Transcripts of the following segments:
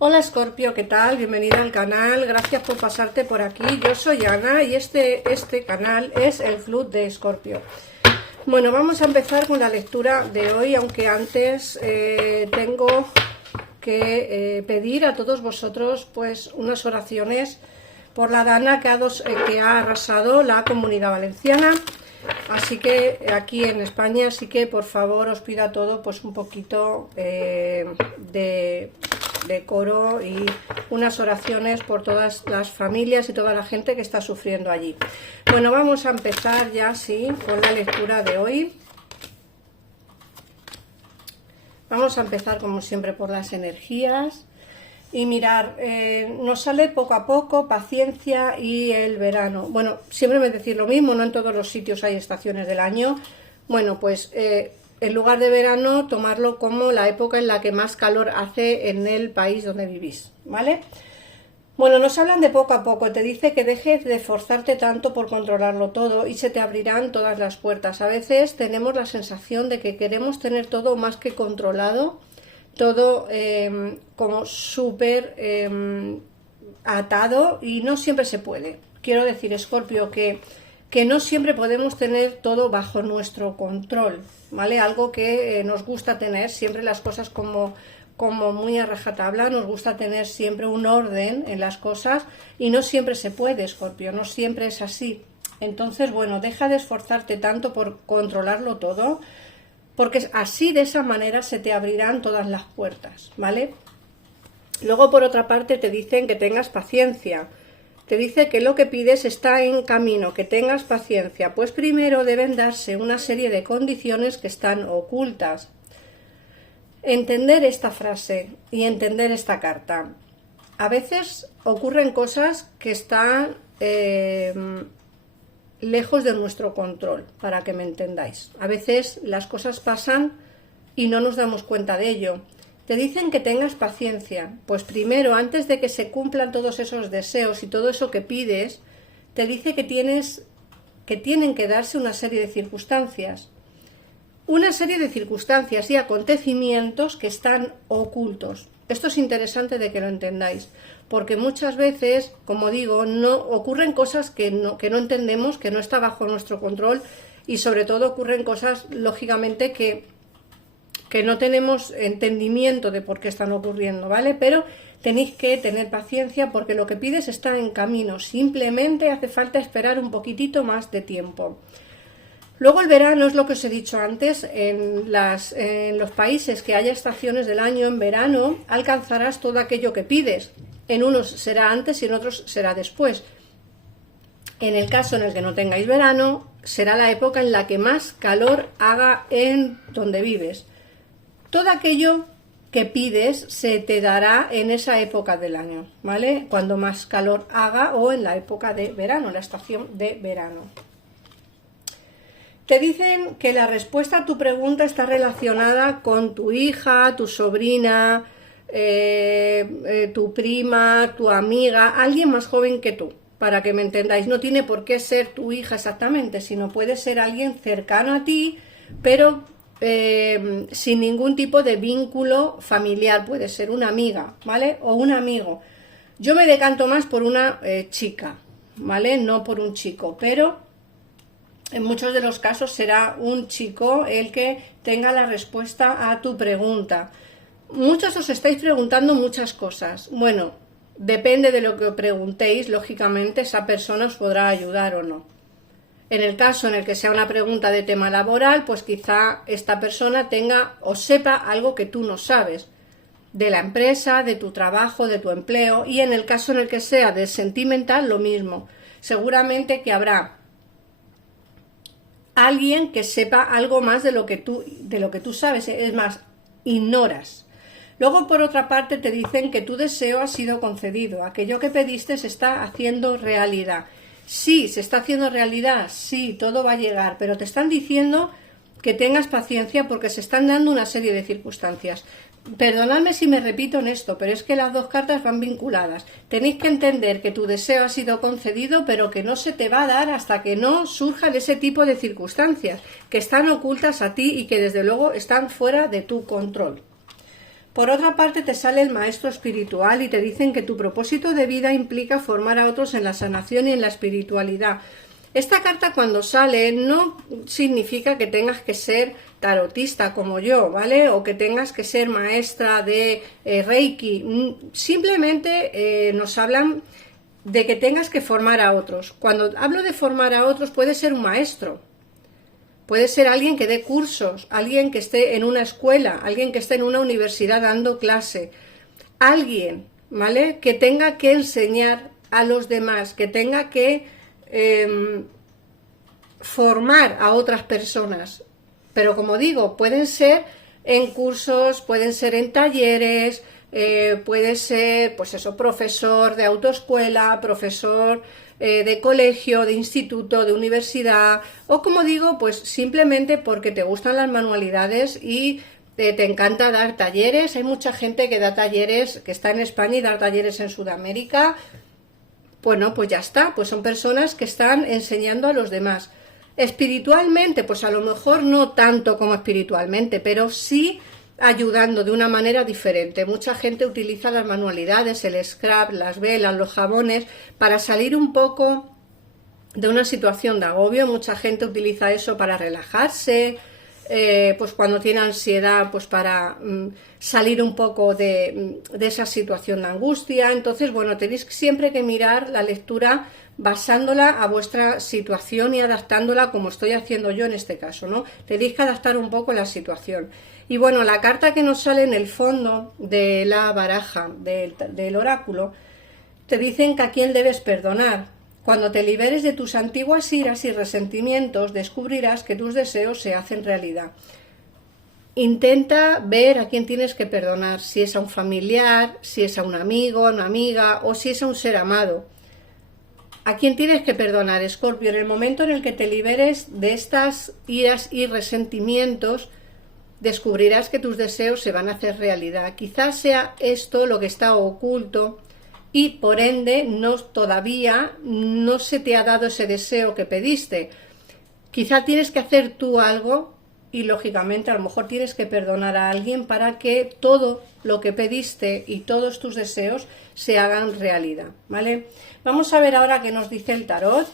Hola Escorpio, ¿qué tal? Bienvenida al canal, gracias por pasarte por aquí. Yo soy Ana y este canal es el Club de Escorpio. Bueno, vamos a empezar con la lectura de hoy, aunque antes tengo que pedir a todos vosotros pues unas oraciones por la Dana que ha arrasado la Comunidad Valenciana. Así que aquí en España, así que por favor os pido a todos pues un poquito de coro y unas oraciones por todas las familias y toda la gente que está sufriendo allí. Bueno, vamos a empezar ya sí con la lectura de hoy. Vamos a empezar como siempre por las energías y mirar, nos sale poco a poco paciencia y el verano. Bueno, siempre me decís lo mismo, no en todos los sitios hay estaciones del año. Bueno, pues en lugar de verano, tomarlo como la época en la que más calor hace en el país donde vivís, ¿vale? Bueno, nos hablan de poco a poco, te dice que dejes de esforzarte tanto por controlarlo todo y se te abrirán todas las puertas. A veces tenemos la sensación de que queremos tener todo más que controlado, todo como súper atado y no siempre se puede. Quiero decir, Escorpio, que no siempre podemos tener todo bajo nuestro control, ¿vale? Algo que nos gusta tener, siempre las cosas como muy a rajatabla, nos gusta tener siempre un orden en las cosas y no siempre se puede, Escorpio, no siempre es así. Entonces, bueno, deja de esforzarte tanto por controlarlo todo, porque así de esa manera se te abrirán todas las puertas, ¿vale? Luego, por otra parte, te dicen que tengas paciencia. Te dice que lo que pides está en camino, que tengas paciencia, pues primero deben darse una serie de condiciones que están ocultas. Entender esta frase y entender esta carta. A veces ocurren cosas que están lejos de nuestro control, para que me entendáis. A veces las cosas pasan y no nos damos cuenta de ello. Te dicen que tengas paciencia, pues primero, antes de que se cumplan todos esos deseos y todo eso que pides, te dice que tienen que darse una serie de circunstancias. Una serie de circunstancias y acontecimientos que están ocultos. Esto es interesante de que lo entendáis, porque muchas veces, como digo, no ocurren cosas que no entendemos, que no está bajo nuestro control y sobre todo ocurren cosas, lógicamente, que no tenemos entendimiento de por qué están ocurriendo, ¿vale? Pero tenéis que tener paciencia porque lo que pides está en camino, simplemente hace falta esperar un poquitito más de tiempo. Luego el verano es lo que os he dicho antes, en los países que haya estaciones del año en verano alcanzarás todo aquello que pides. En unos será antes y en otros será después. En el caso en el que no tengáis verano, será la época en la que más calor haga en donde vives. Todo aquello que pides se te dará en esa época del año, ¿vale? Cuando más calor haga o en la época de verano, la estación de verano. Te dicen que la respuesta a tu pregunta está relacionada con tu hija, tu sobrina, tu prima, tu amiga, alguien más joven que tú, para que me entendáis. No tiene por qué ser tu hija exactamente, sino puede ser alguien cercano a ti, pero sin ningún tipo de vínculo familiar. Puede ser una amiga, ¿vale? O un amigo. Yo me decanto más por una chica, ¿vale? No por un chico, pero en muchos de los casos será un chico el que tenga la respuesta a tu pregunta. Muchos os estáis preguntando muchas cosas. Bueno, depende de lo que os preguntéis, lógicamente esa persona os podrá ayudar o no. En el caso en el que sea una pregunta de tema laboral, pues quizá esta persona tenga o sepa algo que tú no sabes de la empresa, de tu trabajo, de tu empleo, y en el caso en el que sea de sentimental, lo mismo. Seguramente que habrá alguien que sepa algo más de lo que tú sabes, es más, ignoras. Luego, por otra parte, te dicen que tu deseo ha sido concedido, aquello que pediste se está haciendo realidad. Sí, se está haciendo realidad, sí, todo va a llegar, pero te están diciendo que tengas paciencia porque se están dando una serie de circunstancias. Perdonadme si me repito en esto, pero es que las dos cartas van vinculadas. Tenéis que entender que tu deseo ha sido concedido, pero que no se te va a dar hasta que no surjan ese tipo de circunstancias que están ocultas a ti y que desde luego están fuera de tu control. Por otra parte te sale el maestro espiritual y te dicen que tu propósito de vida implica formar a otros en la sanación y en la espiritualidad. Esta carta cuando sale no significa que tengas que ser tarotista como yo, ¿vale? O que tengas que ser maestra de Reiki. Simplemente nos hablan de que tengas que formar a otros. Cuando hablo de formar a otros puede ser un maestro. Puede ser alguien que dé cursos, alguien que esté en una escuela, alguien que esté en una universidad dando clase, alguien, ¿vale? Que tenga que enseñar a los demás, que tenga que formar a otras personas. Pero como digo, pueden ser en cursos, pueden ser en talleres, puede ser, pues eso, profesor de autoescuela, profesor de colegio, de instituto, de universidad, o como digo, pues simplemente porque te gustan las manualidades y te encanta dar talleres. Hay mucha gente que da talleres, que está en España y da talleres en Sudamérica. Bueno, pues ya está, pues son personas que están enseñando a los demás. Espiritualmente, pues a lo mejor no tanto como espiritualmente, pero sí ayudando de una manera diferente. Mucha gente utiliza las manualidades, el scrap, las velas, los jabones, para salir un poco de una situación de agobio. Mucha gente utiliza eso para relajarse, pues cuando tiene ansiedad, pues para salir un poco de esa situación de angustia. Entonces, bueno, tenéis siempre que mirar la lectura basándola a vuestra situación y adaptándola como estoy haciendo yo en este caso, ¿no? Tenéis que adaptar un poco la situación. Y bueno, la carta que nos sale en el fondo de la baraja del oráculo, te dicen que a quién debes perdonar. Cuando te liberes de tus antiguas iras y resentimientos, descubrirás que tus deseos se hacen realidad. Intenta ver a quién tienes que perdonar, si es a un familiar, si es a un amigo, a una amiga o si es a un ser amado. ¿A quién tienes que perdonar, Escorpio? En el momento en el que te liberes de estas iras y resentimientos, descubrirás que tus deseos se van a hacer realidad. Quizás sea esto lo que está oculto y por ende todavía no se te ha dado ese deseo que pediste. Quizá tienes que hacer tú algo y lógicamente a lo mejor tienes que perdonar a alguien para que todo lo que pediste y todos tus deseos se hagan realidad, ¿vale? Vamos a ver ahora qué nos dice el tarot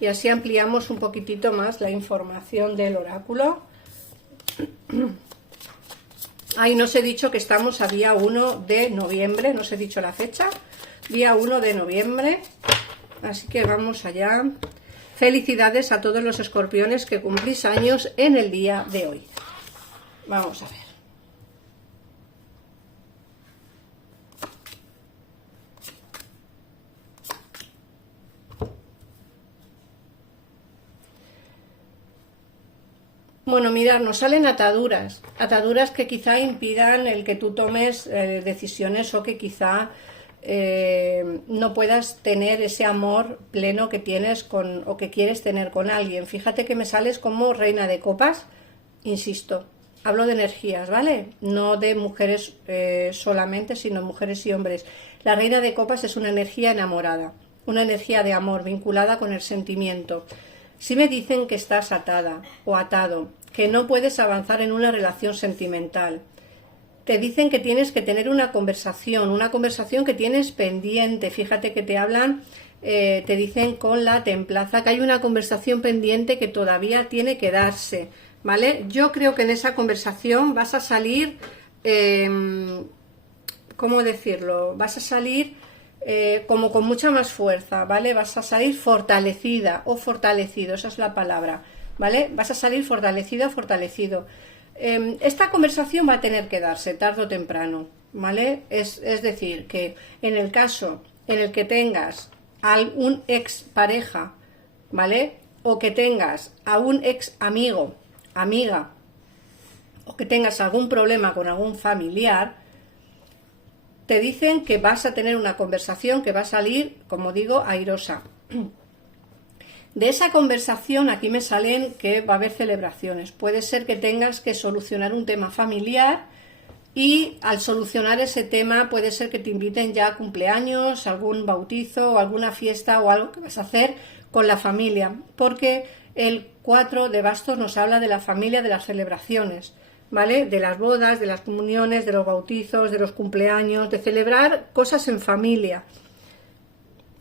y así ampliamos un poquitito más la información del oráculo. Ahí no os he dicho que estamos a día 1 de noviembre, no os he dicho la fecha, día 1 de noviembre, así que vamos allá. Felicidades a todos los escorpiones que cumplís años en el día de hoy. Vamos a ver. Bueno, mirad, nos salen ataduras que quizá impidan el que tú tomes decisiones o que quizá no puedas tener ese amor pleno que tienes o que quieres tener con alguien. Fíjate que me sales como reina de copas, insisto, hablo de energías, ¿vale? No de mujeres solamente, sino mujeres y hombres. La reina de copas es una energía enamorada, una energía de amor vinculada con el sentimiento. Si me dicen que estás atada o atado, que no puedes avanzar en una relación sentimental, te dicen que tienes que tener una conversación que tienes pendiente. Fíjate que te hablan, te dicen con la templaza que hay una conversación pendiente que todavía tiene que darse, ¿vale? Yo creo que en esa conversación vas a salir, ¿cómo decirlo? Vas a salir como con mucha más fuerza, ¿vale? Vas a salir fortalecida o fortalecido, esa es la palabra, ¿vale? Vas a salir fortalecida o fortalecido. Esta conversación va a tener que darse tarde o temprano, ¿vale? Es decir, que en el caso en el que tengas a un ex pareja, ¿vale? O que tengas a un ex amigo, amiga, o que tengas algún problema con algún familiar, te dicen que vas a tener una conversación que va a salir, como digo, airosa. De esa conversación aquí me salen que va a haber celebraciones. Puede ser que tengas que solucionar un tema familiar y al solucionar ese tema puede ser que te inviten ya a cumpleaños, algún bautizo o alguna fiesta o algo que vas a hacer con la familia. Porque el 4 de bastos nos habla de la familia, de las celebraciones, ¿vale? De las bodas, de las comuniones, de los bautizos, de los cumpleaños, de celebrar cosas en familia.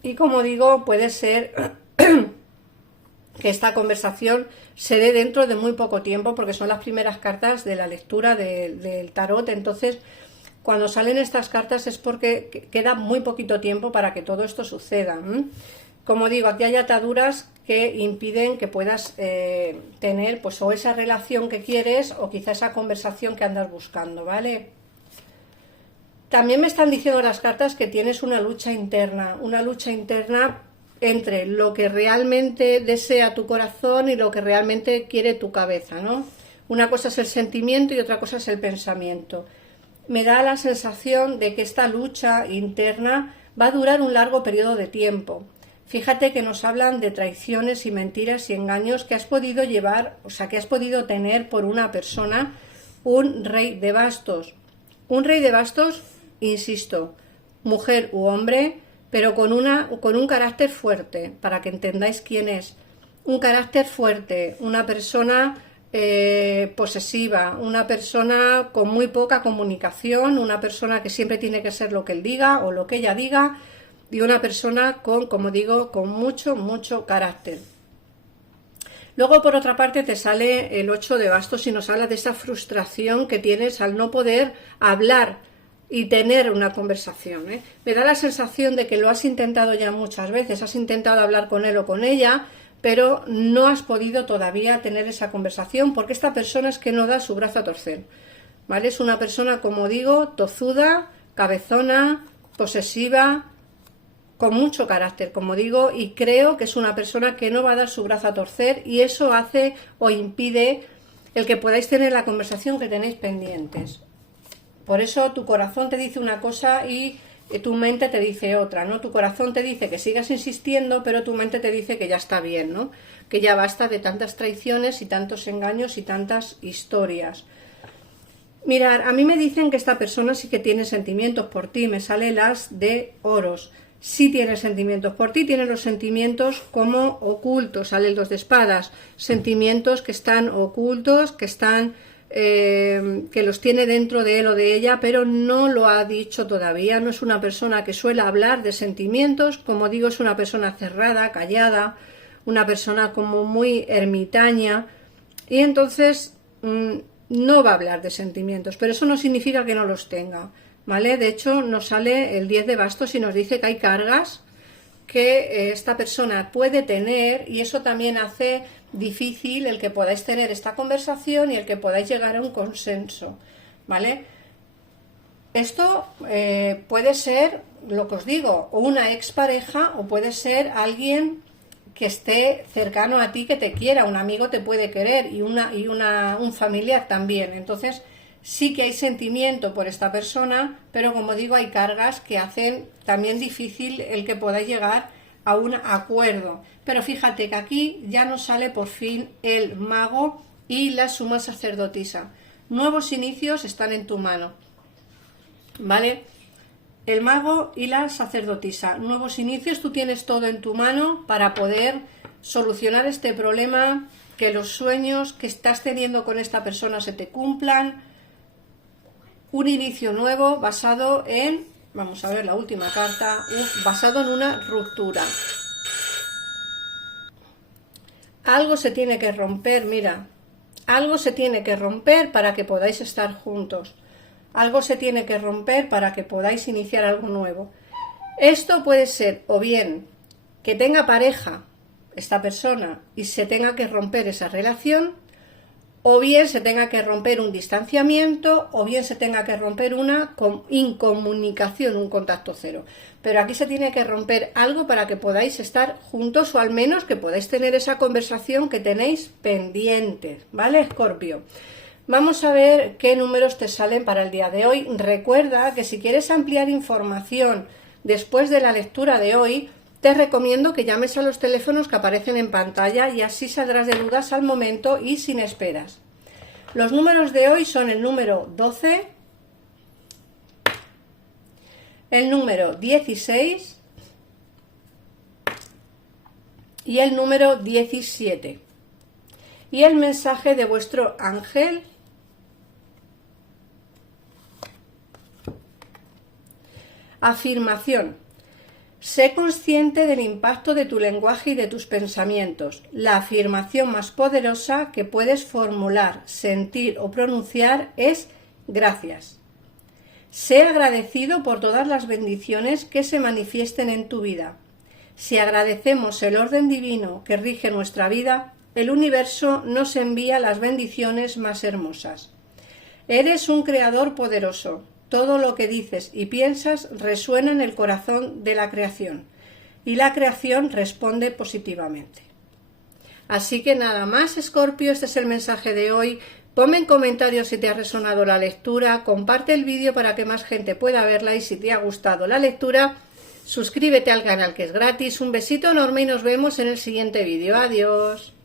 Y como digo, puede ser que esta conversación se dé dentro de muy poco tiempo, porque son las primeras cartas de la lectura del tarot. Entonces, cuando salen estas cartas es porque queda muy poquito tiempo para que todo esto suceda. Como digo, aquí hay ataduras que impiden que puedas tener pues o esa relación que quieres o quizá esa conversación que andas buscando, ¿vale? También me están diciendo las cartas que tienes una lucha interna entre lo que realmente desea tu corazón y lo que realmente quiere tu cabeza, ¿no? Una cosa es el sentimiento y otra cosa es el pensamiento. Me da la sensación de que esta lucha interna va a durar un largo periodo de tiempo. Fíjate que nos hablan de traiciones y mentiras y engaños que has podido llevar, o sea, que has podido tener por una persona, un rey de bastos. Un rey de bastos, insisto, mujer u hombre, pero con un carácter fuerte, para que entendáis quién es. Un carácter fuerte, una persona posesiva, una persona con muy poca comunicación, una persona que siempre tiene que ser lo que él diga o lo que ella diga, y una persona con, como digo, con mucho carácter. Luego, por otra parte, te sale el 8 de bastos y nos habla de esa frustración que tienes al no poder hablar y tener una conversación, ¿eh? Me da la sensación de que lo has intentado ya muchas veces, has intentado hablar con él o con ella, pero no has podido todavía tener esa conversación porque esta persona es que no da su brazo a torcer, ¿vale? Es una persona, como digo, tozuda, cabezona, posesiva, con mucho carácter, como digo, y creo que es una persona que no va a dar su brazo a torcer y eso hace o impide el que podáis tener la conversación que tenéis pendientes. Por eso tu corazón te dice una cosa y tu mente te dice otra, ¿no? Tu corazón te dice que sigas insistiendo, pero tu mente te dice que ya está bien, ¿no? Que ya basta de tantas traiciones y tantos engaños y tantas historias. Mirad, a mí me dicen que esta persona sí que tiene sentimientos por ti, me sale el as de oros. Sí tiene sentimientos por ti, tiene los sentimientos como ocultos, sale el 2 de espadas, sentimientos que están ocultos, que están... que los tiene dentro de él o de ella, pero no lo ha dicho todavía. No es una persona que suele hablar de sentimientos, como digo, es una persona cerrada, callada, una persona como muy ermitaña, y entonces no va a hablar de sentimientos, pero eso no significa que no los tenga, ¿vale? De hecho, nos sale el 10 de bastos y nos dice que hay cargas que esta persona puede tener, y eso también hace difícil el que podáis tener esta conversación y el que podáis llegar a un consenso, ¿vale? Esto puede ser, lo que os digo, o una expareja o puede ser alguien que esté cercano a ti, que te quiera, un amigo te puede querer y un familiar también. Entonces sí que hay sentimiento por esta persona, pero como digo, hay cargas que hacen también difícil el que podáis llegar a un acuerdo. Pero fíjate que aquí ya nos sale por fin el mago y la suma sacerdotisa. Nuevos inicios están en tu mano, ¿vale? El mago y la sacerdotisa. Nuevos inicios, tú tienes todo en tu mano para poder solucionar este problema, que los sueños que estás teniendo con esta persona se te cumplan. Un inicio nuevo basado en, vamos a ver la última carta, basado en una ruptura. Algo se tiene que romper, mira, algo se tiene que romper para que podáis estar juntos. Algo se tiene que romper para que podáis iniciar algo nuevo. Esto puede ser o bien que tenga pareja esta persona y se tenga que romper esa relación, o bien se tenga que romper un distanciamiento, o bien se tenga que romper una incomunicación, un contacto cero. Pero aquí se tiene que romper algo para que podáis estar juntos, o al menos que podáis tener esa conversación que tenéis pendiente, ¿vale, Escorpio? Vamos a ver qué números te salen para el día de hoy. Recuerda que si quieres ampliar información después de la lectura de hoy, te recomiendo que llames a los teléfonos que aparecen en pantalla y así saldrás de dudas al momento y sin esperas. Los números de hoy son el número 12, el número 16 y el número 17. Y el mensaje de vuestro ángel Afirmación. Sé consciente del impacto de tu lenguaje y de tus pensamientos. La afirmación más poderosa que puedes formular, sentir o pronunciar es gracias. Sé agradecido por todas las bendiciones que se manifiesten en tu vida. Si agradecemos el orden divino que rige nuestra vida, el universo nos envía las bendiciones más hermosas. Eres un creador poderoso. Todo lo que dices y piensas resuena en el corazón de la creación y la creación responde positivamente. Así que nada más, Escorpio, este es el mensaje de hoy. Ponme en comentarios si te ha resonado la lectura, comparte el vídeo para que más gente pueda verla y si te ha gustado la lectura, suscríbete al canal que es gratis. Un besito enorme y nos vemos en el siguiente vídeo. Adiós.